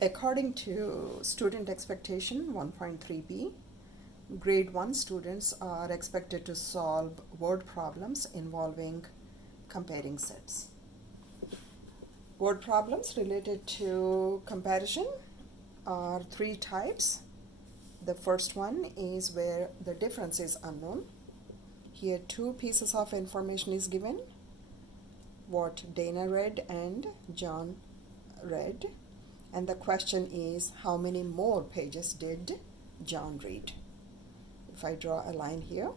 According to student expectation 1.3b, grade 1 students are expected to solve word problems involving comparing sets. Word problems related to comparison are three types. The first one is where the difference is unknown. Here two pieces of information is given, what Dana read and John read, and the question is how many more pages did John read. If I draw a line here,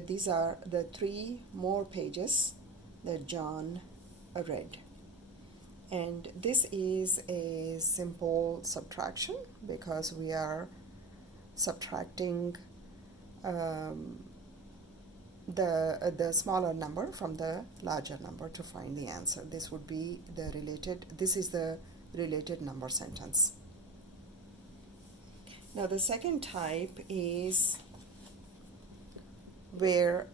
these are the three more pages that John read. And this is a simple subtraction because we are subtracting the smaller number from the larger number to find the answer. This would be this is the related number sentence. Now the second type is where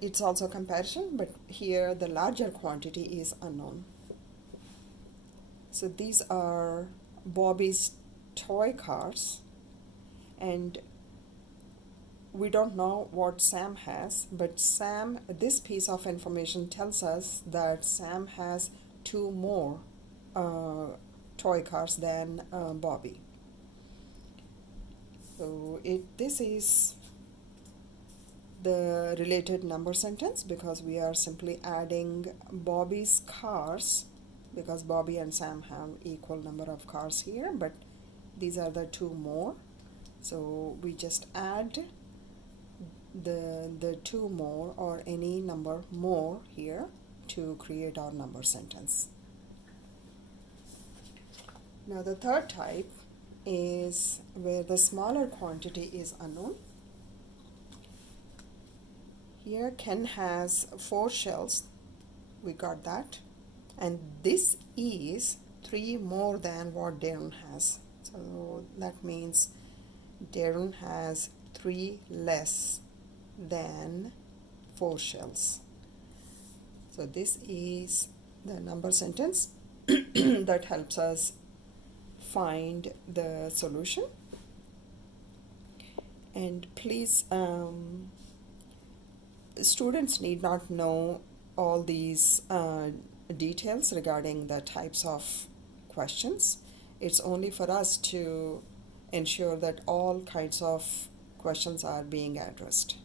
it's also comparison, but here the larger quantity is unknown. So these are Bobby's toy cars, and we don't know what Sam has, but this piece of information tells us that Sam has two more toy cars than Bobby. So this is the related number sentence because we are simply adding Bobby's cars because Bobby and Sam have equal number of cars here, but these are the two more. So we just add the two more or any number more here to create our number sentence. Now the third type is where the smaller quantity is unknown. Here Ken has 4 shells, we got that, and this is 3 more than what Darren has. So that means Darren has 3 less than 4 shells. So this is the number sentence that helps us find the solution. And please, students need not know all these details regarding the types of questions. It's only for us to ensure that all kinds of questions are being addressed.